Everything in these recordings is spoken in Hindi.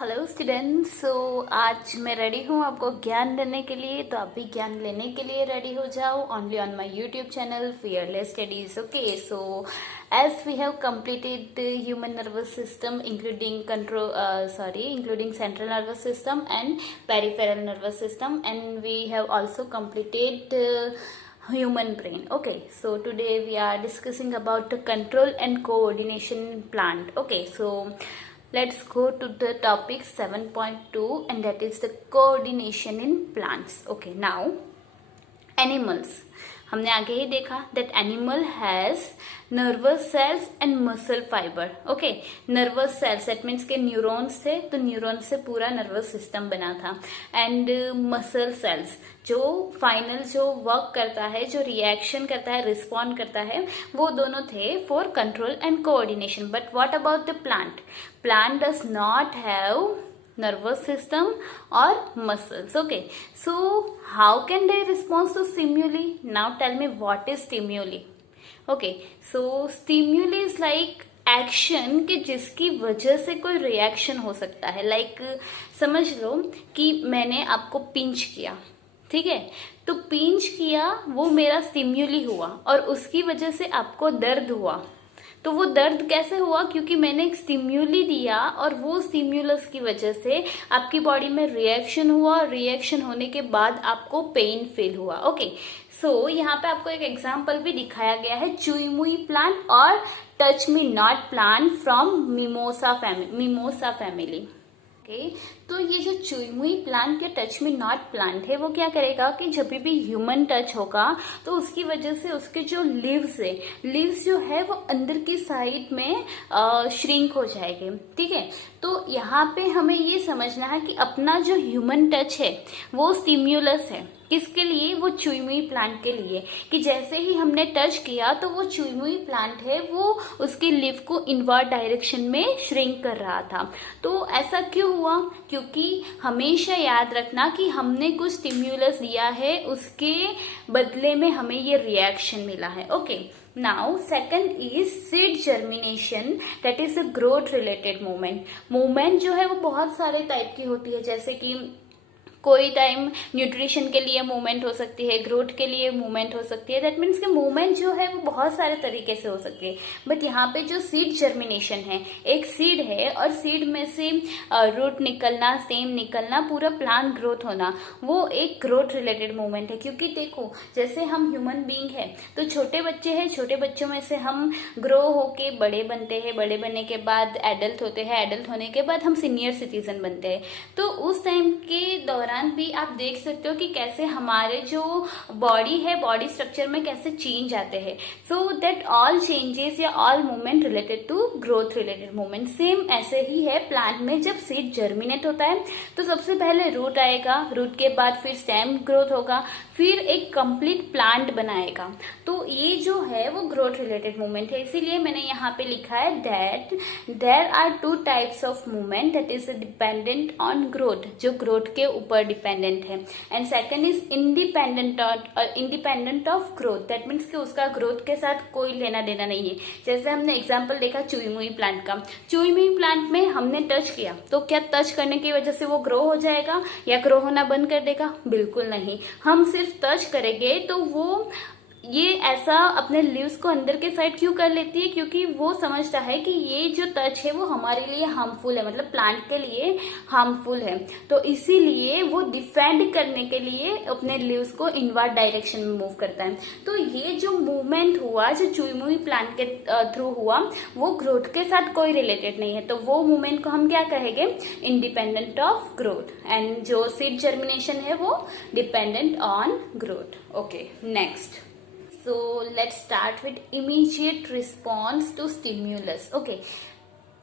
Hello students. आज मैं रेडी हूँ आपको ज्ञान देने के लिए, तो आप भी ज्ञान लेने के लिए रेडी हो जाओ only on my YouTube channel fearless studies. Okay, so as we have completed the human nervous system including including central nervous system and peripheral nervous system, and we have also completed human brain. Okay, so today we are discussing about the control and coordination plant. Okay, so let's go to the topic 7.2, and that is the coordination in plants. Okay, now animals, हमने आगे ही देखा that animal has nervous cells and muscle fiber. Okay, nervous cells that means के न्यूरॉन्स थे, तो न्यूरॉन से पूरा नर्वस सिस्टम बना था. एंड मसल सेल्स जो फाइनल जो वर्क करता है, जो रिएक्शन करता है, रिस्पॉन्ड करता है, वो दोनों थे for control and coordination. But what about the plant? Plant does not have nervous system or muscles. Okay, so how can they respond to stimuli? Now tell me, what is stimuli? Okay, so stimuli is like action कि जिसकी वजह से कोई रिएक्शन हो सकता है. लाइक समझ लो कि मैंने आपको पिंच किया, ठीक है, तो पिंच किया वो मेरा स्टिम्यूली हुआ और उसकी वजह से आपको दर्द हुआ. तो वो दर्द कैसे हुआ? क्योंकि मैंने एक स्टिम्यूली दिया और वो स्टिम्यूलस की वजह से आपकी बॉडी में रिएक्शन हुआ और रिएक्शन होने के बाद आपको पेन फील हुआ. ओके, सो यहाँ पे आपको एक एग्जांपल भी दिखाया गया है, चुई मुई प्लांट और touch me not plant from mimosa family. Okay, तो ये जो चुई मुई प्लांट या टच मी नॉट प्लांट है, वो क्या करेगा कि जब भी ह्यूमन टच होगा तो उसकी वजह से उसके जो लीव्स जो है वो अंदर की साइड में श्रिंक हो जाएंगे. ठीक है, तो यहाँ पे हमें ये समझना है कि अपना जो ह्यूमन टच है वो स्टिम्युलस है. किसके लिए? वो चुई मुई प्लांट के लिए, कि जैसे ही हमने टच किया तो वो चुई मुई प्लांट है वो उसकी लीफ को इनवर्ड डायरेक्शन में श्रिंक कर रहा था. तो ऐसा क्यों हुआ? क्योंकि हमेशा याद रखना कि हमने कुछ स्टिम्युलस दिया है, उसके बदले में हमें ये रिएक्शन मिला है. Okay, now second is seed germination, that is a growth related movement जो है वो बहुत सारे टाइप की होती है. जैसे कि कोई टाइम न्यूट्रिशन के लिए मूवमेंट हो सकती है, ग्रोथ के लिए मूवमेंट हो सकती है. दैट मीन्स कि मूवमेंट जो है वो बहुत सारे तरीके से हो सकती है. बट यहाँ पे जो सीड जर्मिनेशन है, एक सीड है और सीड में से रूट निकलना, स्टेम निकलना, पूरा प्लांट ग्रोथ होना, वो एक ग्रोथ रिलेटेड मूवमेंट है. क्योंकि देखो, जैसे हम ह्यूमन बीइंग है तो छोटे बच्चे हैं, छोटे बच्चों में से हम ग्रो होके बड़े बनते हैं, बड़े बनने के बाद एडल्ट होते हैं, एडल्ट होने के बाद हम सीनियर सिटीजन बनते हैं. तो उस टाइम के दौरान भी आप देख सकते हो कि कैसे हमारे जो बॉडी है, बॉडी स्ट्रक्चर में कैसे चेंज आते हैं. सो दैट ऑल चेंजेस या all movement related to growth related movement. Same ऐसे ही है प्लांट में. जब सीड जर्मिनेट होता है तो सबसे पहले रूट आएगा, रूट के बाद फिर स्टेम ग्रोथ होगा, फिर एक कंप्लीट प्लांट बनाएगा. तो ये जो है वो ग्रोथ रिलेटेड मूवमेंट है. इसीलिए मैंने यहाँ पे लिखा है that there are two types of movement that is dependent on growth, जो ग्रोथ के ऊपर डिपेंडेंट है. And second is independent of growth, that means कि उसका ग्रोथ के साथ कोई लेना देना नहीं है. जैसे हमने एग्जांपल देखा चुई मुई प्लांट का. चुई मुई प्लांट में हमने टच किया तो क्या टच करने की वजह से वो ग्रो हो जाएगा या ग्रो होना बंद कर देगा? बिल्कुल नहीं. हम सिर्फ टच करेंगे तो वो ये ऐसा अपने लीव्स को अंदर के साइड क्यों कर लेती है? क्योंकि वो समझता है कि ये जो टच है वो हमारे लिए हार्मफुल है, मतलब प्लांट के लिए हार्मफुल है. तो इसीलिए वो डिफेंड करने के लिए अपने लीव्स को इनवर्ड डायरेक्शन में मूव करता है. तो ये जो मूवमेंट हुआ, जो चुई मुई प्लांट के थ्रू हुआ, वो ग्रोथ के साथ कोई रिलेटेड नहीं है. तो वो मूवमेंट को हम क्या कहेंगे? Independent of growth. एंड जो सीड जर्मिनेशन है वो dependent on growth. Okay, next. So let's start with immediate response to stimulus. Okay,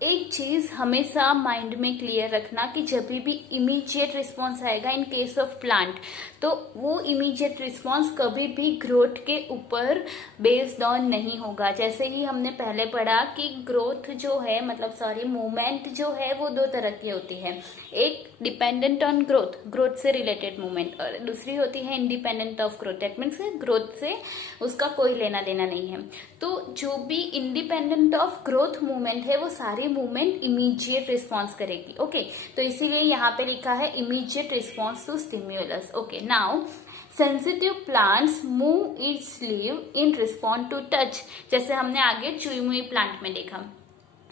एक चीज हमेशा माइंड में क्लियर रखना कि जब भी इमीडिएट रिस्पॉन्स आएगा इन केस ऑफ प्लांट, तो वो इमीडिएट रिस्पॉन्स कभी भी ग्रोथ के ऊपर बेस्ड ऑन नहीं होगा. जैसे ही हमने पहले पढ़ा कि ग्रोथ जो है, मतलब मूवमेंट जो है वो दो तरह की होती है. एक डिपेंडेंट ऑन ग्रोथ, ग्रोथ से रिलेटेड मूवमेंट, और दूसरी होती है independent of growth. That means growth से उसका कोई लेना देना नहीं है. तो जो भी इंडिपेंडेंट ऑफ ग्रोथ मूवमेंट है वो सारी सारी मूवमेंट इमीडिएट रिस्पॉन्स करेगी। ओके, तो इसीलिए यहाँ पे लिखा है immediate response to stimulus. Okay, now sensitive plants move its leave in respond to touch. जैसे हमने आगे चुई मुई प्लांट में देखा,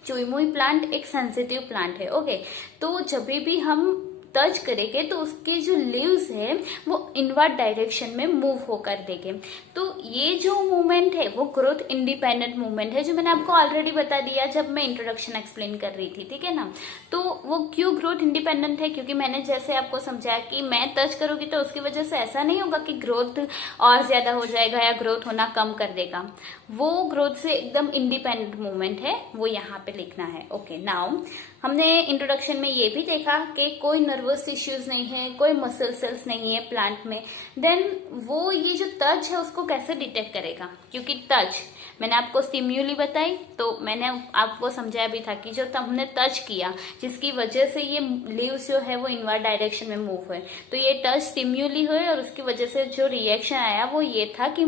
चुई मुई प्लांट एक सेंसिटिव प्लांट है। ओके, तो जब भी हम टच करेंगे तो उसके जो लीव्स है वो इनवर्ड डायरेक्शन में मूव होकर देंगे। तो ये जो मूवमेंट है वो ग्रोथ इंडिपेंडेंट मूवमेंट है, जो मैंने आपको ऑलरेडी बता दिया जब मैं इंट्रोडक्शन एक्सप्लेन कर रही थी, ठीक है ना। तो वो क्यों ग्रोथ इंडिपेंडेंट है, क्योंकि मैंने जैसे आपको समझाया कि मैं टच करूंगी तो उसकी वजह से ऐसा नहीं होगा कि ग्रोथ और ज्यादा हो जाएगा या ग्रोथ होना कम कर देगा। वो ग्रोथ से एकदम इंडिपेंडेंट मूवमेंट है, वो यहाँ पे लिखना है। ओके, नाउ हमने इंट्रोडक्शन में ये भी देखा कि कोई नर्वस टिश्यूज नहीं है, कोई मसल सेल्स नहीं है प्लांट में। देन वो ये जो टच है उसको कैसे डिटेक्ट करेगा, क्योंकि टच मैंने आपको स्टिम्यूली बताई, तो मैंने आपको समझाया भी था कि जो हमने टच किया जिसकी वजह से ये लीव्स जो है वो इनवर्ड डायरेक्शन में मूव हुए, तो ये टच स्टिम्यूली हुए और उसकी वजह से जो रिएक्शन आया वो ये था कि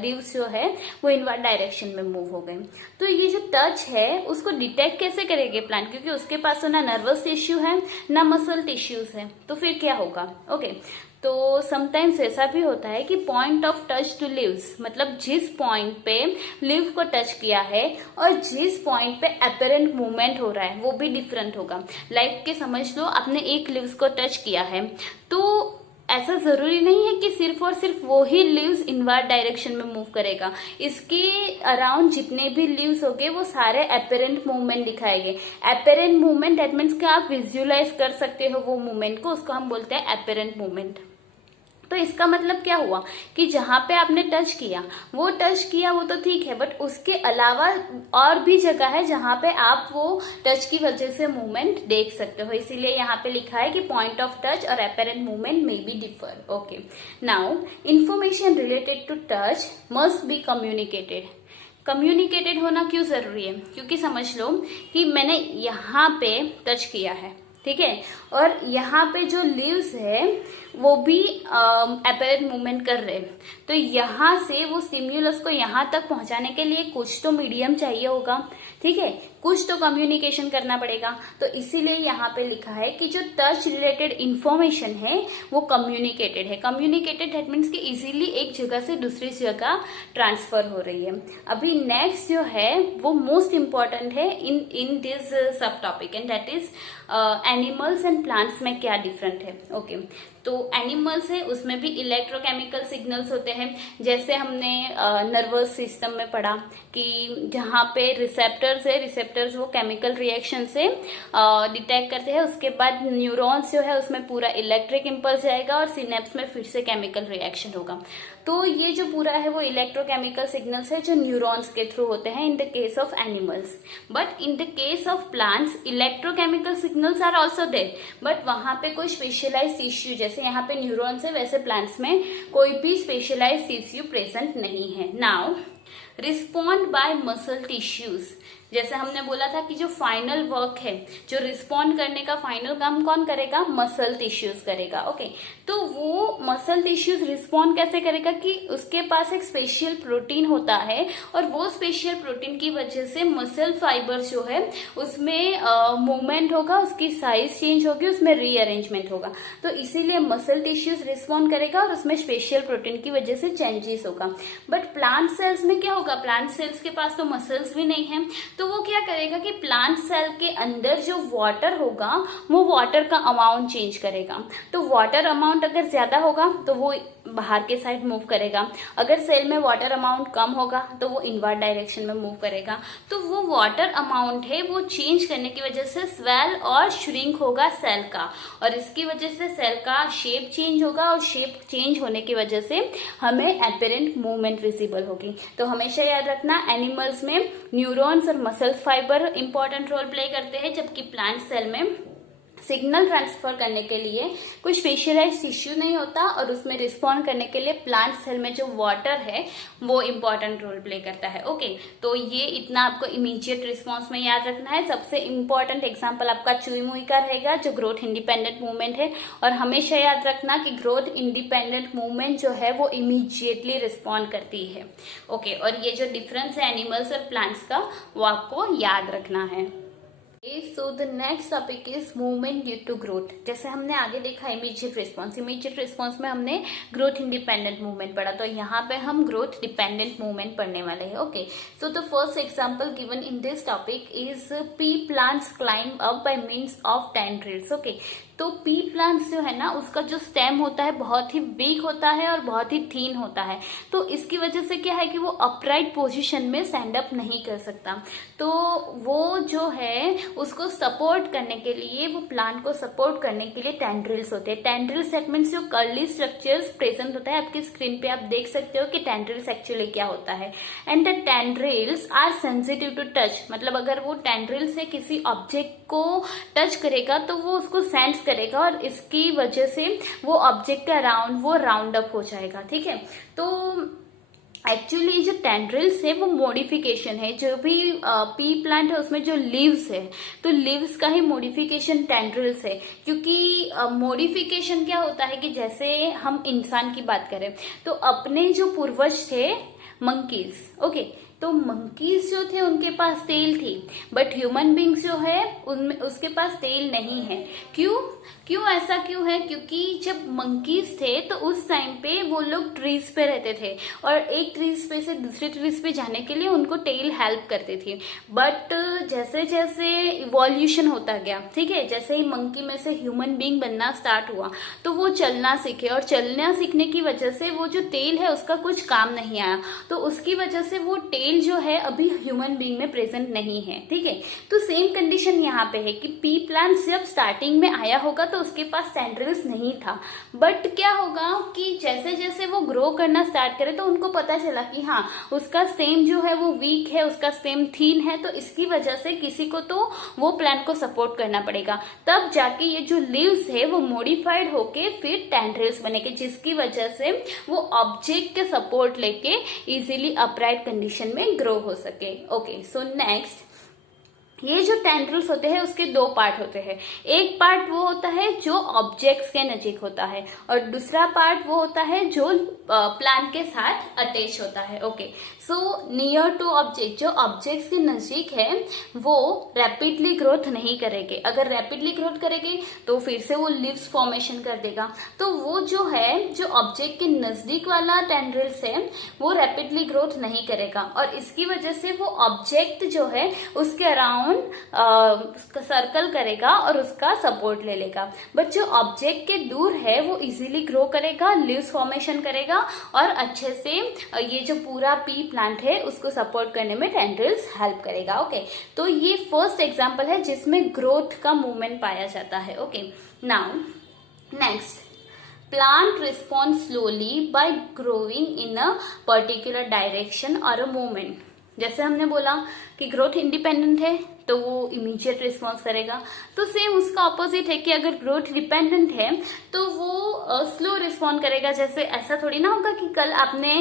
लीव्स जो है वो इनवर्ड डायरेक्शन में मूव हो गए। तो ये जो टच है उसको डिटेक्ट कैसे करेंगे प्लांट, क्योंकि उसके पास तो ना नर्वस टिश्यू है ना मसल टिश्यूज है, तो फिर क्या होगा। ओके, तो समटाइम्स ऐसा भी होता है कि point of touch to leaves, मतलब जिस पॉइंट पे लीव को टच किया है और जिस पॉइंट पे अपेरेंट मूवमेंट हो रहा है वो भी डिफरेंट होगा। लाइक कि समझ लो आपने एक लीव्स को टच किया है, तो ऐसा जरूरी नहीं है कि सिर्फ और सिर्फ वो ही लीव्स इनवर्ड डायरेक्शन में मूव करेगा। इसके अराउंड जितने भी लीव्स होंगे वो सारे अपेरेंट मूवमेंट दिखाएंगे। अपेरेंट मूवमेंट दैट मीन्स कि आप विजुअलाइज कर सकते हो वो मूवमेंट को, उसको हम बोलते हैं अपेरेंट मूवमेंट। तो इसका मतलब क्या हुआ कि जहां पे आपने टच किया वो तो ठीक है, बट उसके अलावा और भी जगह है जहां पे आप वो टच की वजह से मूवमेंट देख सकते हो। इसीलिए यहाँ पे लिखा है कि पॉइंट ऑफ टच और apparent movement may be differ. Okay, now information related to touch must be communicated. Communicated होना क्यों जरूरी है, क्योंकि समझ लो कि मैंने यहाँ पे टच किया है, ठीक है, और यहाँ पे जो लीव्स है वो भी अपेरेंट मूवमेंट कर रहे हैं, तो यहाँ से वो स्टिम्युलस को यहाँ तक पहुंचाने के लिए कुछ तो मीडियम चाहिए होगा, ठीक है, कुछ तो कम्युनिकेशन करना पड़ेगा। तो इसीलिए यहाँ पे लिखा है कि जो टच रिलेटेड इंफॉर्मेशन है वो कम्युनिकेटेड है। कम्युनिकेटेड दैट मीन्स कि इजीली एक जगह से दूसरी जगह ट्रांसफर हो रही है। अभी नेक्स्ट जो है वो मोस्ट इंपॉर्टेंट है इन दिस सब topic, and that is animals and plants में क्या डिफरेंट है। ओके, तो एनिमल्स है उसमें भी इलेक्ट्रोकेमिकल सिग्नल्स होते हैं, जैसे हमने नर्वस सिस्टम में पढ़ा कि जहाँ पे रिसेप्टर्स है, रिसेप्टर्स वो केमिकल रिएक्शन से डिटेक्ट करते हैं, उसके बाद न्यूरॉन्स जो है उसमें पूरा इलेक्ट्रिक इम्पल्स जाएगा और सिनेप्स में फिर से केमिकल रिएक्शन होगा। तो ये जो पूरा है वो इलेक्ट्रोकेमिकल सिग्नल्स है जो न्यूरॉन्स के थ्रू होते हैं in the case of animals. But in the case of plants electrochemical signals are also there, but वहां पे कोई स्पेशलाइज टिश्यू, जैसे यहाँ पे न्यूरॉन्स है वैसे प्लांट्स में कोई भी स्पेशलाइज टिश्यू प्रेजेंट नहीं है। Now respond by muscle tissues, जैसे हमने बोला था कि जो फाइनल वर्क है, जो रिस्पॉन्ड करने का फाइनल काम कौन करेगा, मसल टिश्यूज करेगा। ओके, तो वो मसल टिश्यूज रिस्पॉन्ड कैसे करेगा कि उसके पास एक स्पेशल प्रोटीन होता है और वो स्पेशल प्रोटीन की वजह से मसल फाइबर जो है उसमें मूवमेंट होगा, उसकी साइज चेंज होगी, उसमें रीअरेंजमेंट होगा। तो इसीलिए मसल टिश्यूज रिस्पॉन्ड करेगा और उसमें स्पेशल प्रोटीन की वजह से चेंजेस होगा। बट प्लांट सेल्स में क्या होगा, प्लांट सेल्स के पास तो मसल्स भी नहीं है, तो वो क्या करेगा कि प्लांट सेल के अंदर जो वाटर होगा वो वाटर का अमाउंट चेंज करेगा। तो वाटर अमाउंट अगर ज्यादा होगा तो वो बाहर के साइड मूव करेगा, अगर सेल में वाटर अमाउंट कम होगा तो वो इनवर्ड डायरेक्शन में मूव करेगा। तो वो वाटर अमाउंट है वो चेंज करने की वजह से स्वेल और श्रिंक होगा सेल का, और इसकी वजह से सेल का शेप चेंज होगा, और शेप चेंज होने की वजह से हमें अपेरेंट मूवमेंट विजिबल होगी। तो हमेशा याद रखना, एनिमल्स में न्यूरॉन्स और muscles fiber important role play करते हैं, जबकि प्लांट सेल में सिग्नल ट्रांसफर करने के लिए कोई स्पेशलाइज टिश्यू नहीं होता, और उसमें रिस्पॉन्ड करने के लिए प्लांट सेल में जो वाटर है वो इंपॉर्टेंट रोल प्ले करता है। ओके, तो ये इतना आपको इमीडिएट रिस्पॉन्स में याद रखना है। सबसे इंपॉर्टेंट एग्जांपल आपका चुई मुई का रहेगा जो ग्रोथ इंडिपेंडेंट मूवमेंट है, और हमेशा याद रखना कि ग्रोथ इंडिपेंडेंट मूवमेंट जो है वो इमीडिएटली रिस्पॉन्ड करती है। ओके, और ये जो डिफरेंस है एनिमल्स और प्लांट्स का वो आपको याद रखना है। So the next topic is movement due to growth. जैसे हमने आगे देखा इमीडिएट रिस्पॉन्स में हमने ग्रोथ इंडिपेंडेंट मूवमेंट पढ़ा, तो यहाँ पे हम ग्रोथ डिपेंडेंट मूवमेंट पढ़ने वाले हैं। Okay, so the first example given in this topic is P plants climb up by means of tendrils. Okay, तो पी प्लांट्स जो है ना, उसका जो स्टेम होता है बहुत ही वीक होता है और बहुत ही थीन होता है, तो इसकी वजह से क्या है कि वो अपराइट पोजीशन में स्टैंड अप नहीं कर सकता। तो वो जो है उसको सपोर्ट करने के लिए, वो प्लांट को सपोर्ट करने के लिए टेंड्रिल्स होते हैं। टेंड्रिल्स सेगमेंट्स जो कर्ली स्ट्रक्चर्स प्रेजेंट होता है, आपकी स्क्रीन पे आप देख सकते हो कि टेंड्रिल्स एक्चुअली क्या होता है। And the tendrils are sensitive to touch, मतलब अगर वो टेंड्रिल से किसी ऑब्जेक्ट को टच करेगा तो वो उसको सेंस करेगा और इसकी वजह से वो ऑब्जेक्ट के अराउंड वो राउंड अप हो जाएगा। ठीक है, तो एक्चुअली जो टेंड्रिल्स है वो मॉडिफिकेशन है। जो भी पी प्लांट है उसमें जो लीव्स है, तो लीव्स का ही मॉडिफिकेशन टेंड्रिल्स है। क्योंकि मॉडिफिकेशन क्या होता है कि जैसे हम इंसान की बात करें तो अपने जो पूर्वज थे मंकीज, ओके, तो मंकीज जो थे उनके पास टेल थी, बट ह्यूमन बींग्स जो है उनमें उसके पास टेल नहीं है। क्यों ऐसा क्यों है? क्योंकि जब मंकीज थे तो उस टाइम पे वो लोग ट्रीज पे रहते थे और एक ट्रीज पे से दूसरे ट्रीज पे जाने के लिए उनको टेल हेल्प करती थी। बट जैसे जैसे इवोल्यूशन होता गया, ठीक है, जैसे ही मंकी में से ह्यूमन बींग बनना स्टार्ट हुआ तो वो चलना सीखे, और चलना सीखने की वजह से वो जो टेल है उसका कुछ काम नहीं आया, तो उसकी वजह से वो टेल जो है अभी ह्यूमन बींग में प्रेजेंट नहीं है। ठीक है, तो सेम कंडीशन यहाँ पे है कि पी प्लांट जब स्टार्टिंग में आया होगा तो उसके पास टेंड्रिल्स नहीं था, बट क्या होगा कि जैसे जैसे वो ग्रो करना स्टार्ट करे तो उनको पता चला कि हाँ उसका स्टेम जो है वो वीक है, उसका स्टेम थीन है, तो इसकी वजह से किसी को तो वो प्लांट को सपोर्ट करना पड़ेगा। तब जाके ये जो लीव्स है वो मॉडिफाइड होके फिर टेंड्रिल्स बनेंगे, जिसकी वजह से वो ऑब्जेक्ट के सपोर्ट लेके इजीली अपराइट कंडीशन में ग्रो हो सके। ओके, सो नेक्स्ट, ये जो टेंड्रिल्स होते हैं उसके दो पार्ट होते हैं। एक पार्ट वो होता है जो ऑब्जेक्ट्स के नजीक होता है और दूसरा पार्ट वो होता है जो प्लांट के साथ अटैच होता है। Okay, so near to object, जो ऑब्जेक्ट्स के नजदीक है वो रैपिडली ग्रोथ नहीं करेंगे। अगर रैपिडली ग्रोथ करेंगे तो फिर से वो लीव्स फॉर्मेशन कर देगा, तो वो जो है जो ऑब्जेक्ट के नजदीक वाला टेंड्रिल्स है वो रैपिडली ग्रोथ नहीं करेगा और इसकी वजह से वो ऑब्जेक्ट जो है उसके अराउंड सर्कल करेगा और उसका सपोर्ट ले लेगा। बट जो ऑब्जेक्ट के दूर है वो इजीली ग्रो करेगा, लीव्स फॉर्मेशन करेगा और अच्छे से ये जो पूरा पी प्लांट है उसको सपोर्ट करने में टेंड्रिल्स हेल्प करेगा। ओके, तो ये फर्स्ट एग्जांपल है जिसमें ग्रोथ का मूवमेंट पाया जाता है। Okay, now next, plant responds slowly by growing in a particular direction or a movement। जैसे हमने बोला कि ग्रोथ इंडिपेंडेंट है तो वो इमीडिएट रिस्पॉन्स करेगा, तो सेम उसका ऑपोजिट है कि अगर ग्रोथ डिपेंडेंट है तो वो स्लो रिस्पॉन्ड करेगा। जैसे ऐसा थोड़ी ना होगा कि कल आपने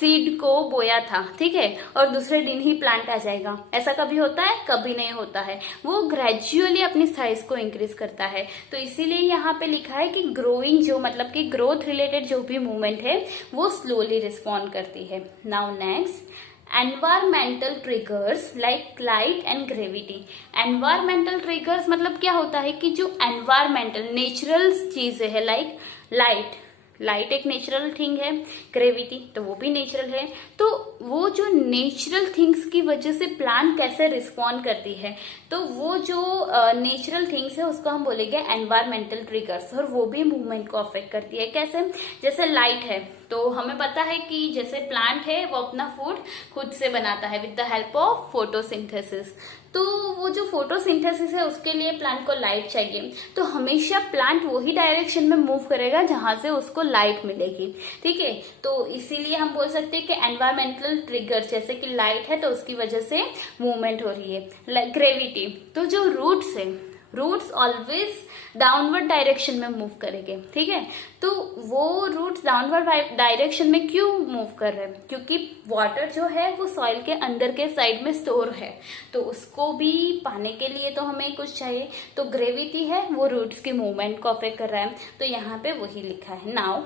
सीड को बोया था, ठीक है, और दूसरे दिन ही प्लांट आ जाएगा। ऐसा कभी होता है? कभी नहीं होता है। वो ग्रेजुअली अपनी साइज को इंक्रीज करता है। तो इसीलिए यहाँ पे लिखा है कि ग्रोइंग जो मतलब कि ग्रोथ रिलेटेड जो भी मूवमेंट है वो स्लोली रिस्पॉन्ड करती है। Now next, environmental triggers like light and gravity. Environmental triggers मतलब क्या होता है कि जो एनवायरमेंटल नेचुरल चीजें है, लाइक लाइट एक नेचुरल थिंग है, ग्रेविटी तो वो भी नेचुरल है, तो वो जो नेचुरल थिंग्स की वजह से प्लांट कैसे रिस्पॉन्ड करती है, तो वो जो नेचुरल थिंग्स है उसको हम बोलेंगे एनवायरमेंटल ट्रिगर्स, और वो भी मूवमेंट को अफेक्ट करती है। कैसे? जैसे लाइट है तो हमें पता है कि जैसे प्लांट है वो अपना फूड खुद से बनाता है with the help of photosynthesis, तो वो जो फोटोसिंथेसिस है उसके लिए प्लांट को लाइट चाहिए, तो हमेशा प्लांट वही डायरेक्शन में मूव करेगा जहां से उसको लाइट मिलेगी। ठीक है, तो इसीलिए हम बोल सकते हैं कि एनवायरमेंटल ट्रिगर जैसे कि लाइट है तो उसकी वजह से मूवमेंट हो रही है। ग्रेविटी, तो जो रूट्स है, रूट्स ऑलवेज डाउनवर्ड डायरेक्शन में मूव करेंगे। ठीक है, तो वो रूट्स डाउनवर्ड डायरेक्शन में क्यों मूव कर रहे हैं? क्योंकि वाटर जो है वो सॉइल के अंदर के साइड में स्टोर है, तो उसको भी पाने के लिए तो हमें कुछ चाहिए, तो ग्रेविटी है वो रूट्स की मूवमेंट को अफेक्ट कर रहा है, तो यहाँ पे वही लिखा है। नाउ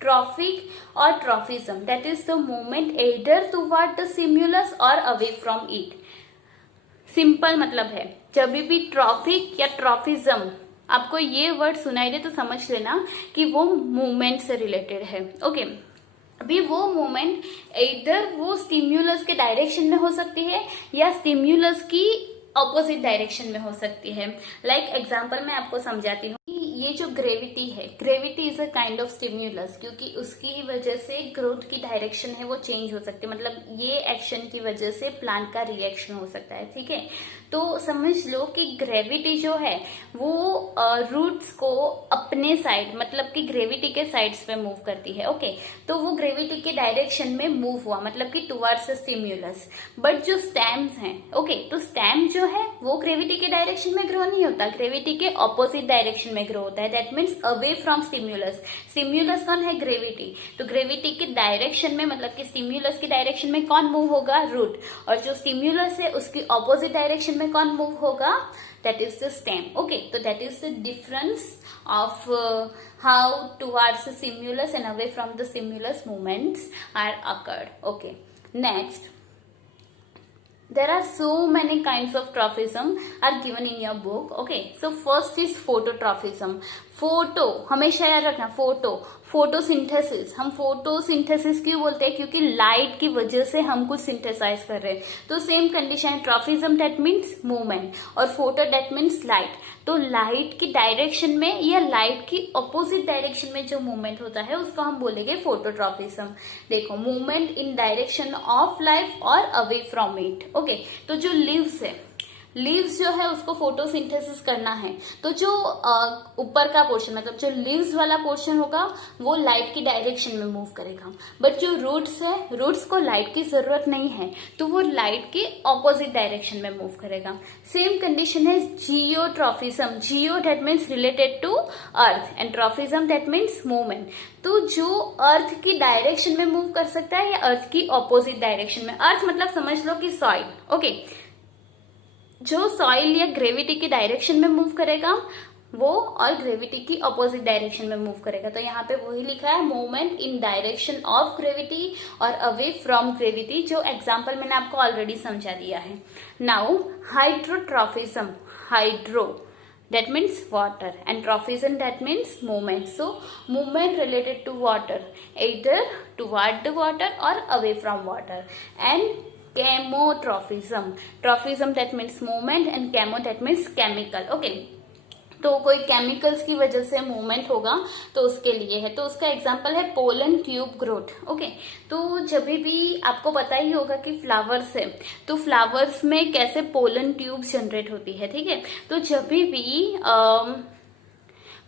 ट्रॉफिक और trophism, that is the movement adder toward the stimulus और अवे फ्रॉम इट। सिंपल मतलब है जब भी ट्रॉफिक या ट्रॉफिज्म आपको ये वर्ड सुनाई दे तो समझ लेना कि वो मूवमेंट से रिलेटेड है। ओके, अभी वो मूवमेंट इधर वो स्टिम्युलस के डायरेक्शन में हो सकती है या स्टिम्युलस की ऑपोजिट डायरेक्शन में हो सकती है। लाइक एग्जांपल मैं आपको समझाती हूँ। ये जो ग्रेविटी है, gravity is a kind of stimulus, क्योंकि उसकी वजह से ग्रोथ की डायरेक्शन है वो चेंज हो सकती है। मतलब ये एक्शन की वजह से प्लांट का रिएक्शन हो सकता है। ठीक है, तो समझ लो कि ग्रेविटी जो है वो रूट्स को अपने साइड, मतलब कि ग्रेविटी के साइड्स पे मूव करती है। ओके, तो वो ग्रेविटी के डायरेक्शन में मूव हुआ, मतलब कि टुवर्ड्स स्टिम्युलस। बट जो स्टेम्स हैं, ओके, तो स्टेम जो है वो ग्रेविटी के डायरेक्शन में ग्रो नहीं होता, ग्रेविटी के ऑपोजिट डायरेक्शन में ग्रो होता है। That means away from stimulus. Stimulus कौन है? ग्रेविटी। तो ग्रेविटी के डायरेक्शन में, मतलब कि स्टिम्युलस की डायरेक्शन में कौन मूव होगा? रूट। और जो स्टिम्युलस है उसकी ऑपोजिट डायरेक्शन में कौन मूव होगा? That is the stem. Okay, तो that is the difference of how towards the stimulus and away from the stimulus movements are occurred. Okay, next, there are so many kinds of trophism are given in your book. Okay, so first is phototrophism. Photo हमेशा याद रखना, फोटोसिंथेसिस। हम फोटोसिंथेसिस क्यों बोलते हैं? क्योंकि लाइट की वजह से हम कुछ सिंथेसाइज कर रहे हैं। तो same condition, trophism that means movement और फोटो दैट मीन्स लाइट। तो लाइट की डायरेक्शन में या लाइट की अपोजिट डायरेक्शन में जो मूवमेंट होता है उसको हम बोलेंगे फोटोट्रॉफिज्म। देखो, movement in direction of light और अवे फ्रॉम इट। ओके, तो जो लीव्स है, लीव्स जो है उसको फोटोसिंथेसिस करना है, तो जो ऊपर का पोर्शन, मतलब जो लीव्स वाला पोर्शन होगा वो लाइट की डायरेक्शन में मूव करेगा। बट जो रूट्स है, रूट्स को लाइट की जरूरत नहीं है, तो वो लाइट के ऑपोजिट डायरेक्शन में मूव करेगा। सेम कंडीशन है geotropism. Geo that means related to earth and tropism that means movement. तो जो अर्थ की डायरेक्शन में मूव कर सकता है या अर्थ की ऑपोजिट डायरेक्शन में। अर्थ मतलब समझ लो कि सॉइल। ओके, जो सॉइल या ग्रेविटी की डायरेक्शन में मूव करेगा वो, और ग्रेविटी की ऑपोजिट डायरेक्शन में मूव करेगा। तो यहाँ पे वही लिखा है, movement in direction of gravity और अवे फ्रॉम ग्रेविटी, जो एग्जाम्पल मैंने आपको ऑलरेडी समझा दिया है। Now hydrotropism. Hydro that means water and trophism that means movement. So movement related to water, either toward the water or away from water. And chemotrophism, trophism that means movement and chemo that means chemical. Okay, तो कोई केमिकल्स की वजह से मूवमेंट होगा तो उसके लिए है। तो उसका एग्जांपल है पोलन ट्यूब ग्रोथ। ओके, तो जब भी आपको पता ही होगा कि फ्लावर्स है, तो फ्लावर्स में कैसे पोलन ट्यूब जनरेट होती है। ठीक है, तो जब भी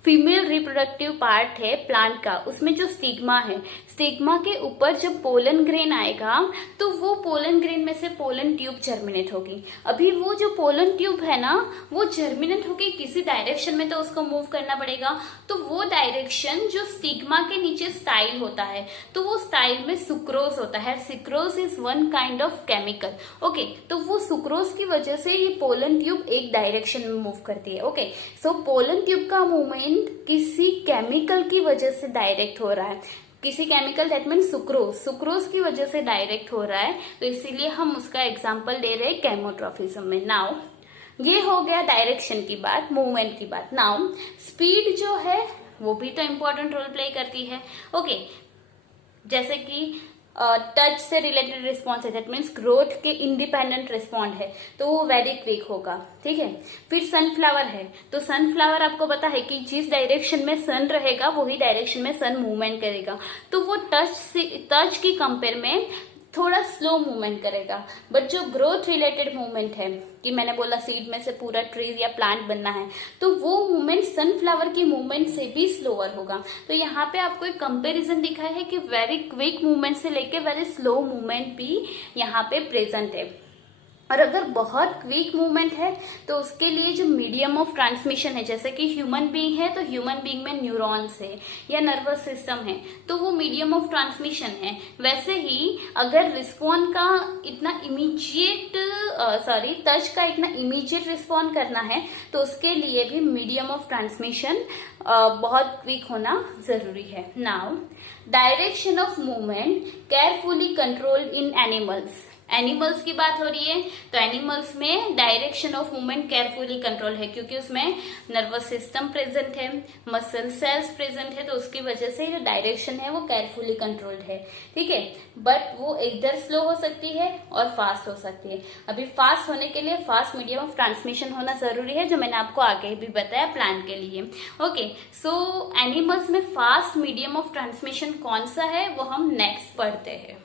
फीमेल रिप्रोडक्टिव पार्ट है प्लांट का, उसमें जो स्टिग्मा है, स्टिग्मा के ऊपर जब पोलन ग्रेन आएगा तो वो पोलन ग्रेन में से पोलन ट्यूब जर्मिनेट होगी। अभी वो जो पोलन ट्यूब है ना, वो जर्मिनेट होगी किसी डायरेक्शन में, तो उसको मूव करना पड़ेगा। तो वो डायरेक्शन जो स्टिग्मा के नीचे स्टाइल होता है, तो वो स्टाइल में सुक्रोज होता है। Sucrose is one kind of chemical. Okay, तो वो सुक्रोज की वजह से ये पोलन ट्यूब एक डायरेक्शन में मूव करती है। ओके, सो पोलन ट्यूब का मूवमेंट किसी केमिकल की वजह से डायरेक्ट हो रहा है, किसी chemical that mean sucrose, sucrose की वजह से डायरेक्ट हो रहा है, तो इसीलिए हम उसका एग्जांपल दे रहे हैं केमोट्रॉफिज्म में। नाउ ये हो गया डायरेक्शन की बात, मूवमेंट की बात। नाउ स्पीड जो है वो भी तो इंपॉर्टेंट रोल प्ले करती है। ओके, जैसे कि टच से रिलेटेड रिस्पॉन्स है, दैट मीन्स ग्रोथ के इंडिपेंडेंट रिस्पॉन्ड है, तो वो वेरी क्विक होगा। ठीक है, फिर सनफ्लावर है, तो सनफ्लावर आपको पता है कि जिस डायरेक्शन में सन रहेगा वही डायरेक्शन में सन मूवमेंट करेगा, तो वो टच की कंपेयर में थोड़ा स्लो मूवमेंट करेगा। बट जो ग्रोथ रिलेटेड मूवमेंट है, कि मैंने बोला सीड में से पूरा ट्री या प्लांट बनना है, तो वो मूवमेंट सनफ्लावर की मूवमेंट से भी स्लोअर होगा। तो यहाँ पे आपको एक कंपैरिजन दिखा है कि वेरी क्विक मूवमेंट से लेके वेरी स्लो मूवमेंट भी यहाँ पे प्रेजेंट है। और अगर बहुत क्विक मूवमेंट है तो उसके लिए जो मीडियम ऑफ ट्रांसमिशन है, जैसे कि ह्यूमन बीइंग है तो ह्यूमन बीइंग में न्यूरॉन्स है या नर्वस सिस्टम है, तो वो मीडियम ऑफ ट्रांसमिशन है। वैसे ही अगर रिस्पॉन्ड का इतना इमीडिएट टच का इतना इमीडिएट रिस्पॉन्ड करना है तो उसके लिए भी मीडियम ऑफ ट्रांसमिशन बहुत क्विक होना जरूरी है। Now direction of movement carefully controlled in animals. Animals की बात हो रही है तो एनिमल्स में direction of movement carefully control है, क्योंकि उसमें नर्वस सिस्टम प्रेजेंट है, मसल सेल्स प्रेजेंट है, तो उसकी वजह से जो डायरेक्शन है वो केयरफुली कंट्रोल्ड है, ठीक है। बट वो इधर स्लो हो सकती है और फास्ट हो सकती है। अभी फास्ट होने के लिए फास्ट मीडियम ऑफ ट्रांसमिशन होना जरूरी है, जो मैंने आपको आगे भी बताया प्लांट के लिए। ओके, सो एनिमल्स में फास्ट मीडियम ऑफ ट्रांसमिशन कौन सा है वो हम नेक्स्ट पढ़ते हैं।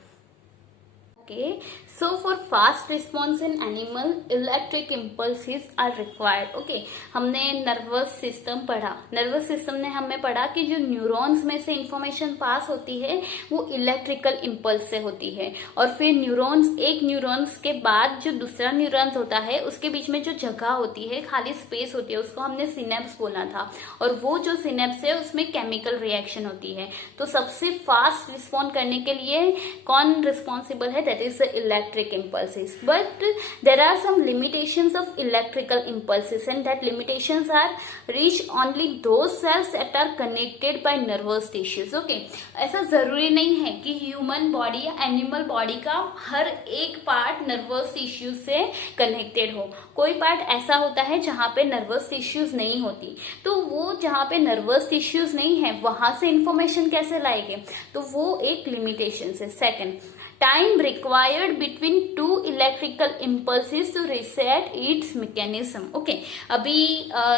Okay, so for fast response in animal, electric impulses are required. Okay, हमने नर्वस सिस्टम पढ़ा। नर्वस सिस्टम ने हमें पढ़ा कि जो न्यूरॉन्स में से इंफॉर्मेशन पास होती है वो इलेक्ट्रिकल इम्पल्स से होती है, और फिर न्यूरॉन्स, एक न्यूरॉन्स के बाद जो दूसरा न्यूरॉन्स होता है उसके बीच में जो जगह होती है, खाली स्पेस होती है, उसको हमने सिनेप्स बोला था, और वो जो सिनेप्स है उसमें केमिकल रिएक्शन होती है। तो सबसे फास्ट रिस्पॉन्ड करने के लिए कौन रिस्पॉन्सिबल है? that is the electric impulses, but there are some limitations of electrical impulses, and that limitations are reach only those cells that are connected by nervous tissues. Okay, ऐसा जरूरी नहीं है कि ह्यूमन बॉडी या एनिमल बॉडी का हर एक पार्ट नर्वस टिश्यूज से कनेक्टेड हो। कोई पार्ट ऐसा होता है जहां पे नर्वस टिश्यूज नहीं होती, तो वो जहां पे नर्वस टिश्यूज नहीं है वहां से इंफॉर्मेशन कैसे लाएंगे? तो वो एक लिमिटेशन है। Second, time required between two electrical impulses to reset its mechanism. Okay, अभी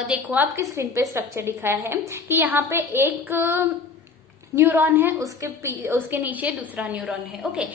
देखो आपके स्क्रीन पे स्ट्रक्चर दिखाया है कि यहाँ पे एक न्यूरॉन है, उसके नीचे दूसरा न्यूरॉन है। ओके,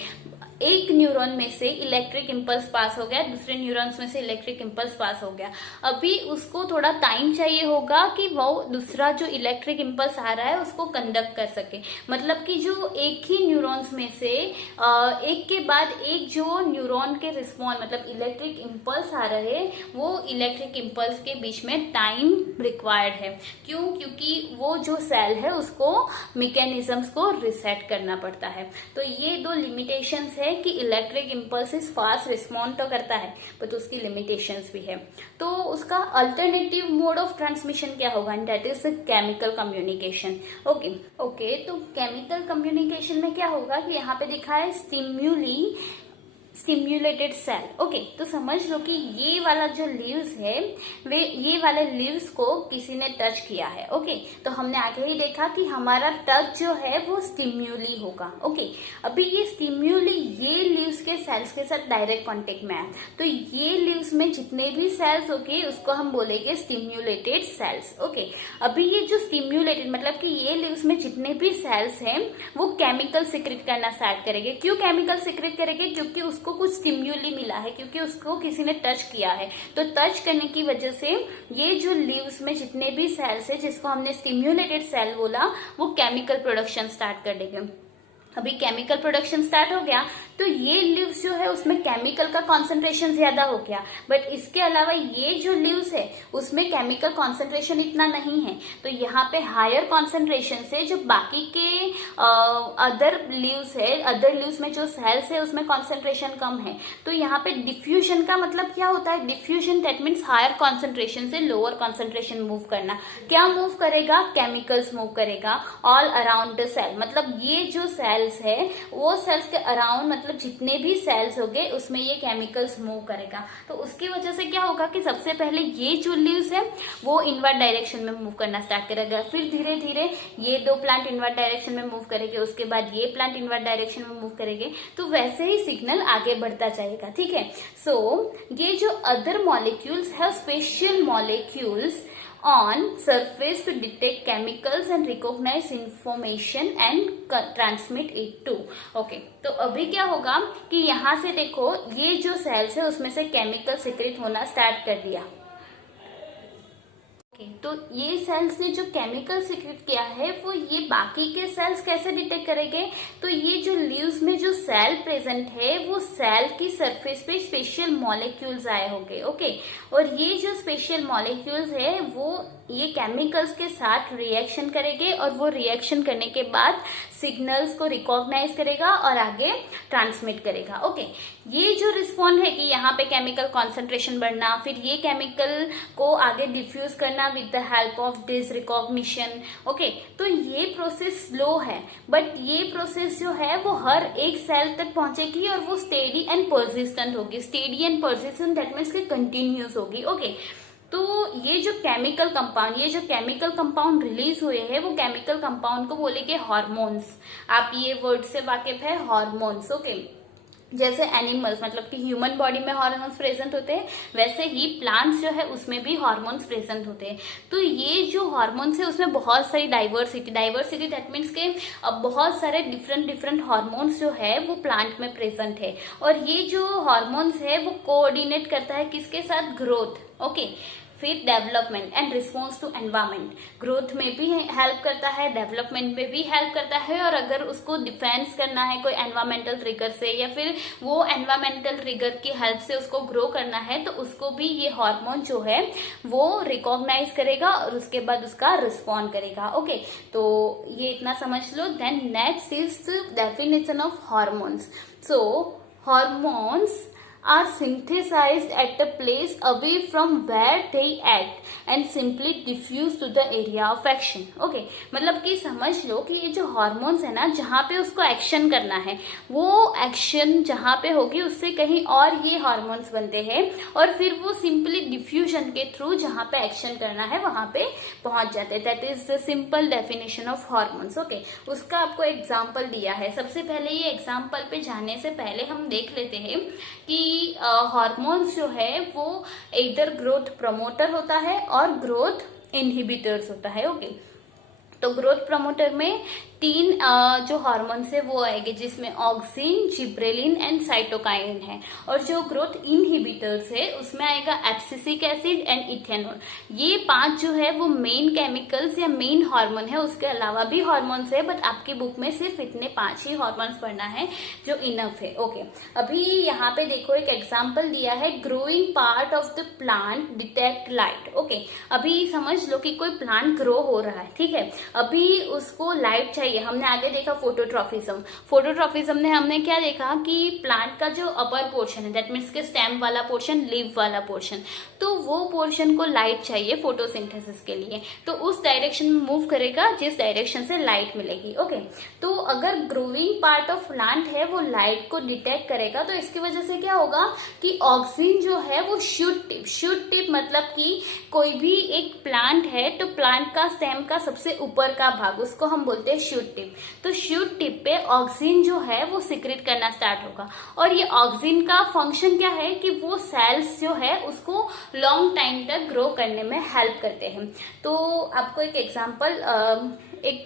एक न्यूरॉन में से इलेक्ट्रिक इंपल्स पास हो गया, दूसरे न्यूरॉन्स में से इलेक्ट्रिक इंपल्स पास हो गया। अभी उसको थोड़ा टाइम चाहिए होगा कि वो दूसरा जो इलेक्ट्रिक इंपल्स आ रहा है उसको कंडक्ट कर सके। मतलब कि जो एक ही न्यूरॉन्स में से एक के बाद एक जो न्यूरॉन के रिस्पॉन्स, मतलब इलेक्ट्रिक इंपल्स आ रहे हैं, वो इलेक्ट्रिक इंपल्स के बीच में टाइम रिक्वायर्ड है। क्यों? क्योंकि वो जो सेल है उसको मैकेनिज्म्स को रिसेट करना पड़ता है। तो ये दो लिमिटेशंस है कि इलेक्ट्रिक इम्पल्सिस फास्ट रिस्पॉन्ड तो करता है बट उसकी लिमिटेशंस भी है। तो उसका अल्टरनेटिव मोड ऑफ ट्रांसमिशन क्या होगा? And that is chemical communication. Okay, तो केमिकल कम्युनिकेशन में क्या होगा कि यहाँ पे दिखा है स्टिम्युलेटेड सेल। ओके, तो समझ लो कि ये वाला जो लीव्स है, वे ये वाले लीव्स को किसी ने टच किया है। ओके, तो हमने आगे ही देखा कि हमारा टच जो है वो स्टिम्यूली होगा। ओके, अभी ये स्टिम्यूली ये लीव्स के सेल्स के साथ डायरेक्ट कांटेक्ट में है, तो ये लीव्स में जितने भी सेल्स होंगे उसको हम बोलेंगे स्टिम्युलेटेड सेल्स। ओके, अभी ये जो स्टिम्युलेटेड मतलब कि ये लीव्स में जितने भी सेल्स हैं वो केमिकल सिक्रेट करना स्टार्ट करेंगे। क्यों केमिकल सिक्रेट करेंगे? क्योंकि उसको कुछ स्टिम्यूली मिला है, क्योंकि उसको किसी ने टच किया है। तो टच करने की वजह से ये जो लीव्स में जितने भी सेल्स है जिसको हमने स्टिम्युलेटेड सेल बोला, वो केमिकल प्रोडक्शन स्टार्ट कर देंगे। अभी केमिकल प्रोडक्शन स्टार्ट हो गया तो ये लीव्स जो है उसमें केमिकल का कॉन्सेंट्रेशन ज्यादा हो गया, बट इसके अलावा ये जो लीव्स है उसमें केमिकल कॉन्सेंट्रेशन इतना नहीं है। तो यहाँ पे हायर कॉन्सेंट्रेशन से जो बाकी के अदर लीव्स में जो सेल्स है उसमें कॉन्सेंट्रेशन कम है। तो यहाँ पे डिफ्यूजन का मतलब क्या होता है? Diffusion that means higher concentration से लोअर कॉन्सेंट्रेशन मूव करना। क्या मूव करेगा? केमिकल्स मूव करेगा ऑल अराउंड द सेल। मतलब ये जो सेल्स है वो सेल्स के अराउंड, मतलब जितने भी सेल्स होंगे उसमें ये केमिकल्स मूव करेगा। तो उसकी वजह से क्या होगा कि सबसे पहले ये जो लीव्स है वो इनवर्ट डायरेक्शन में मूव करना स्टार्ट करेगा, फिर धीरे धीरे ये दो प्लांट इनवर्ट डायरेक्शन में मूव करेंगे, उसके बाद ये प्लांट इनवर्ट डायरेक्शन में मूव करेंगे। तो वैसे ही सिग्नल आगे बढ़ता जाएगा, ठीक है। सो ये जो अदर मॉलिक्यूल्स है, special molecules on surface to detect chemicals and recognize information and transmit it to. Okay, तो अभी क्या होगा कि यहाँ से देखो ये जो सेल्स है उसमें से केमिकल सिक्रेट होना स्टार्ट कर दिया। तो ये सेल्स ने जो केमिकल सिक्रेट किया है वो ये बाकी के सेल्स कैसे डिटेक्ट करेंगे? तो ये जो लीव्स में जो सेल प्रेजेंट है वो सेल की सरफेस पे स्पेशल मॉलिक्यूल्स आए होंगे। ओके, और ये जो स्पेशल मॉलिक्यूल्स है वो ये केमिकल्स के साथ रिएक्शन करेंगे और वो रिएक्शन करने के बाद सिग्नल्स को रिकॉग्नाइज करेगा और आगे ट्रांसमिट करेगा। ओके, ये जो रिस्पॉन्ड है कि यहाँ पे केमिकल कॉन्सेंट्रेशन बढ़ना, फिर ये केमिकल को आगे डिफ्यूज करना with the help of this recognition. Okay, तो ये प्रोसेस स्लो है, बट ये प्रोसेस जो है वो हर एक सेल तक पहुंचेगी और वो स्टेडी एंड परसिस्टेंट होगी। Steady and persistent that means कि कंटिन्यूस होगी। ओके, तो ये जो केमिकल कंपाउंड रिलीज हुए हैं वो केमिकल कंपाउंड को बोलेंगे हार्मोन्स। आप ये वर्ड से वाकिफ है, हार्मोन्स। ओके, जैसे एनिमल्स मतलब कि ह्यूमन बॉडी में हार्मोन्स प्रेजेंट होते हैं, वैसे ही प्लांट्स जो है उसमें भी हार्मोन्स प्रेजेंट होते हैं। तो ये जो हार्मोन्स है उसमें बहुत सारी डाइवर्सिटी दैट मीन्स के बहुत सारे डिफरेंट हार्मोन्स जो है वो प्लांट में प्रेजेंट है। और ये जो हार्मोन्स है वो कोऑर्डिनेट करता है किसके साथ? ग्रोथ। ओके, फिर development and response to environment. Growth में भी हेल्प करता है, डेवलपमेंट में भी हेल्प करता है, और अगर उसको डिफेंस करना है कोई एनवायरमेंटल ट्रिगर से या फिर वो एनवायरमेंटल ट्रिगर की हेल्प से उसको ग्रो करना है तो उसको भी ये हार्मोन जो है वो रिकॉग्नाइज करेगा और उसके बाद उसका रिस्पॉन्ड करेगा। ओके, तो ये इतना समझ लो। Then next is definition of hormones. So hormones are synthesized at a place away from where they act and simply diffuse to the area of action. Okay, मतलब कि समझ लो कि ये जो हार्मोन्स है ना, जहाँ पे उसको एक्शन करना है वो एक्शन जहाँ पे होगी उससे कहीं और ये हार्मोन्स बनते हैं और फिर वो सिंपली डिफ्यूजन के थ्रू जहाँ पे एक्शन करना है वहां पे पहुंच जाते हैं। That is the simple definition of hormones. Okay, उसका आपको एग्जाम्पल दिया है। सबसे पहले ये एग्जाम्पल पे जाने से पहले हम देख लेते हैं कि हार्मोन्स जो है वो इधर ग्रोथ प्रमोटर होता है और ग्रोथ इनहिबिटर्स होता है। ओके, तो ग्रोथ प्रमोटर में तीन जो हार्मोन्स है वो आएंगे जिसमें ऑक्सिन, जिब्रेलिन एंड साइटोकाइन है। और जो ग्रोथ इनहिबिटर्स है उसमें आएगा एब्सिसिक एसिड एंड इथेनॉल। ये 5 जो है वो मेन केमिकल्स या मेन हार्मोन है। उसके अलावा भी हार्मोन्स है बट आपकी बुक में सिर्फ इतने 5 ही हार्मोन्स पढ़ना है जो इनफ है। ओके, अभी यहाँ पे देखो एक एग्जाम्पल दिया है, growing part of the plant detect light. Okay, अभी समझ लो कि कोई प्लांट ग्रो हो रहा है, ठीक है, अभी उसको लाइट चाहिए। हमने आगे देखा फोटोट्रॉफिज्म में हमने क्या देखा कि प्लांट का जो अपर पोर्शन है दैट मीन्स के स्टेम वाला पोर्शन, लीव वाला पोर्शन, तो वो पोर्शन को लाइट चाहिए फोटोसिंथेसिस के लिए, तो उस डायरेक्शन में मूव करेगा जिस डायरेक्शन से लाइट मिलेगी। ओके, तो अगर ग्रोइंग पार्ट ऑफ प्लांट है वो लाइट को डिटेक्ट करेगा तो इसकी वजह से क्या होगा कि ऑक्सीजन जो है वो शूट टिप मतलब कि कोई भी एक प्लांट है तो प्लांट का स्टेम का सबसे ऊपर का भाग उसको हम बोलते हैं शूट टिप। तो शूट टिप पे ऑक्सीजन जो है वो सिक्रेट करना स्टार्ट होगा और ये ऑक्सीजन का फंक्शन क्या है कि वो सेल्स जो है उसको लॉन्ग टाइम तक ग्रो करने में हेल्प करते हैं। तो आपको एक एग्जांपल एक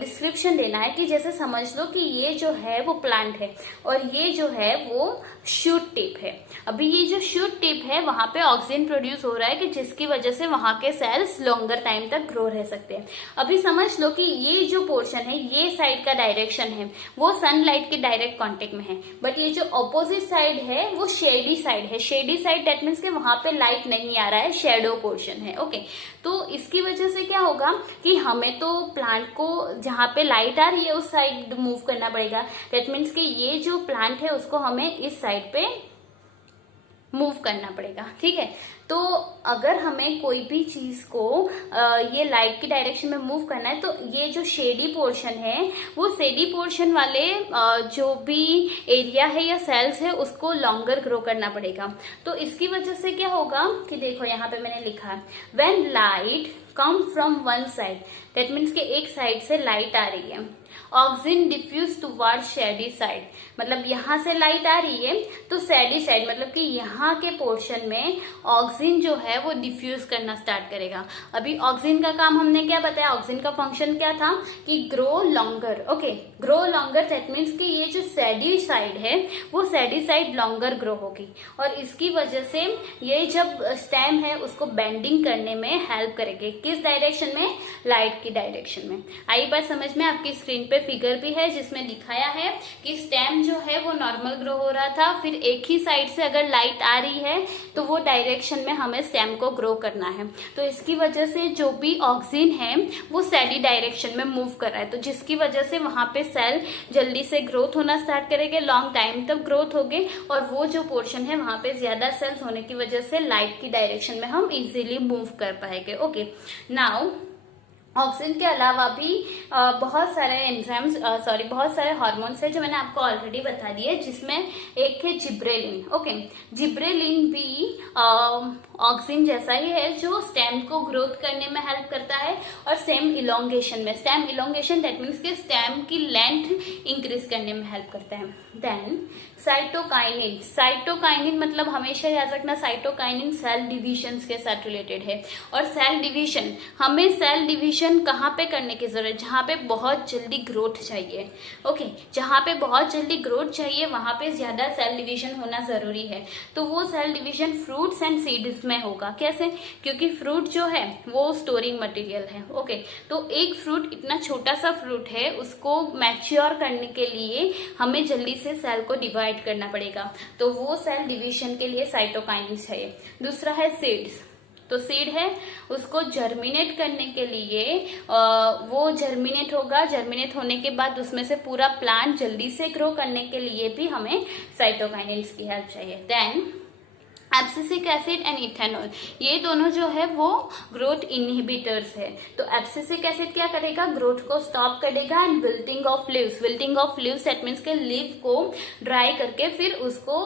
डिस्क्रिप्शन देना है कि जैसे समझ लो कि ये जो है वो प्लांट है और ये जो है वो शूट टिप है। अभी ये जो शूट टिप है वहां पे ऑक्सीजन प्रोड्यूस हो रहा है कि जिसकी वजह से वहां के सेल्स लॉन्गर टाइम तक ग्रो रह सकते हैं। अभी समझ लो कि ये जो पोर्शन है ये साइड का डायरेक्शन है वो सनलाइट के डायरेक्ट कांटेक्ट में है, बट ये जो ऑपोजिट साइड है वो शेडी साइड है। शेडी साइड दैट मीन्स के वहां पे लाइट नहीं आ रहा है, शेडो पोर्शन है। ओके, तो इसकी वजह से क्या होगा कि हमें तो प्लांट को जहां पे लाइट आ रही है उस साइड मूव करना पड़ेगा। दैट मीन्स कि ये जो प्लांट है उसको हमें इस साइड पे मूव करना पड़ेगा, ठीक है। तो अगर हमें कोई भी चीज को ये लाइट की डायरेक्शन में मूव करना है तो ये जो शेडी पोर्शन है वो शेडी पोर्शन वाले जो भी एरिया है या सेल्स है उसको लॉन्गर ग्रो करना पड़ेगा। तो इसकी वजह से क्या होगा कि देखो यहाँ पे मैंने लिखा है when light come from one side, that means कि एक साइड से लाइट आ रही है, oxygen diffuse toward shady side, मतलब यहाँ से लाइट आ रही है तो शेडी साइड मतलब कि यहाँ के पोर्शन में ऑक्सीजन जो है वो डिफ्यूज करना स्टार्ट करेगा। अभी ऑक्सीजन का काम हमने क्या बताया, ऑक्सीजन का फंक्शन क्या था कि grow longer. Okay, grow longer that means कि ये जो शेडी साइड है वो शेडी साइड लॉन्गर ग्रो होगी और इसकी वजह से ये जब स्टेम है उसको बेंडिंग करने में हेल्प करेगी। किस डायरेक्शन में? लाइट की डायरेक्शन में। आई बात समझ में? आपकी स्क्रीन स्क्रीन पे फिगर भी है जिसमें दिखाया है कि स्टेम जो है वो नॉर्मल ग्रो हो रहा था, फिर एक ही साइड से अगर लाइट आ रही है तो वो डायरेक्शन में हमें स्टेम को ग्रो करना है। तो इसकी वजह से जो भी ऑक्सिन है वो सेली डायरेक्शन में मूव कर रहा है, तो जिसकी वजह से वहां पे सेल जल्दी से ग्रोथ होना स्टार्ट करेंगे, लॉन्ग टाइम तक ग्रोथ होगी, और वो जो पोर्शन है वहां पे ज्यादा सेल्स होने की वजह से लाइट की डायरेक्शन में हम इजीली मूव कर पाएंगे। ओके, नाउ ऑक्सिन के अलावा भी बहुत सारे एंजाइम्स बहुत सारे हार्मोन्स है जो मैंने आपको ऑलरेडी बता दिए, जिसमें एक है जिब्रेलिन। ओके, जिब्रेलिन भी ऑक्सिन जैसा ही है जो स्टेम को ग्रोथ करने में हेल्प करता है और स्टेम इलोंगेशन में, स्टेम इलोंगेशन दैट मीन्स के स्टेम की लेंथ इंक्रीज करने में हेल्प करता है। देन साइटोकाइनिन, साइटोकाइनिन मतलब हमेशा याद रखना साइटोकाइनिन सेल डिविजन के साथ रिलेटेड है, और सेल डिवीजन हमें सेल डिवीजन कहाँ पे करने की जरूरत है, जहाँ पे बहुत जल्दी ग्रोथ चाहिए। ओके, जहाँ पे बहुत जल्दी ग्रोथ चाहिए वहां पे ज्यादा सेल डिवीजन होना जरूरी है, तो वो cell division fruits and seeds में होगा। कैसे? क्योंकि फ्रूट जो है वो स्टोरिंग मटेरियल है। ओके, तो एक फ्रूट, इतना छोटा सा फ्रूट है, उसको मैच्योर करने के लिए हमें जल्दी से सेल को डिवाइड करना पड़ेगा, तो वो सेल डिवीजन के लिए साइटोकाइनिन चाहिए। दूसरा है सीड्स, तो सीड है उसको जर्मिनेट करने के लिए वो जर्मिनेट होगा, जर्मिनेट होने के बाद उसमें से पूरा प्लांट जल्दी से ग्रो करने के लिए भी हमें साइटोकाइनिन की हेल्प चाहिए। Then abscisic acid and ethanol, ये दोनों जो है वो ग्रोथ इनहिबिटर्स है। तो एब्सिसिक एसिड क्या करेगा, ग्रोथ को स्टॉप करेगा, and wilting of leaves, wilting of leaves that means के लीव को ड्राई करके फिर उसको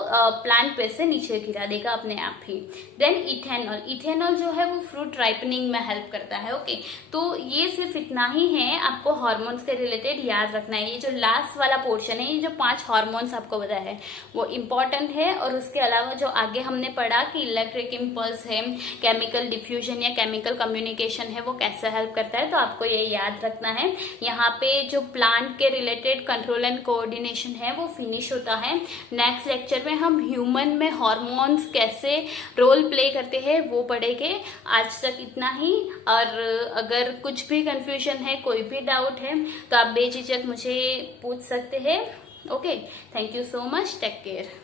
प्लांट पे से नीचे गिरा देगा अपने आप ही। देन इथेनॉल, इथेनॉल जो है वो फ्रूट राइपनिंग में हेल्प करता है। ओके, तो ये सिर्फ इतना ही है, आपको हार्मोन्स के रिलेटेड याद रखना है। ये जो लास्ट वाला पोर्शन है, ये जो 5 हार्मोन्स आपको बताया है वो इम्पोर्टेंट है, और उसके अलावा जो आगे हमने पढ़ा कि इलेक्ट्रिक इम्पल्स है, केमिकल डिफ्यूजन या केमिकल कम्युनिकेशन है, वो कैसे हेल्प करता है, तो आपको ये याद रखना है। यहाँ पे जो प्लांट के रिलेटेड कंट्रोल एंड कोऑर्डिनेशन है वो फिनिश होता है। नेक्स्ट लेक्चर में हम ह्यूमन में हार्मोन्स कैसे रोल प्ले करते हैं वो पढ़ेंगे। आज तक इतना ही, और अगर कुछ भी कंफ्यूजन है, कोई भी डाउट है, तो आप बेझिझक मुझे पूछ सकते हैं। Okay, thank you so much, take care.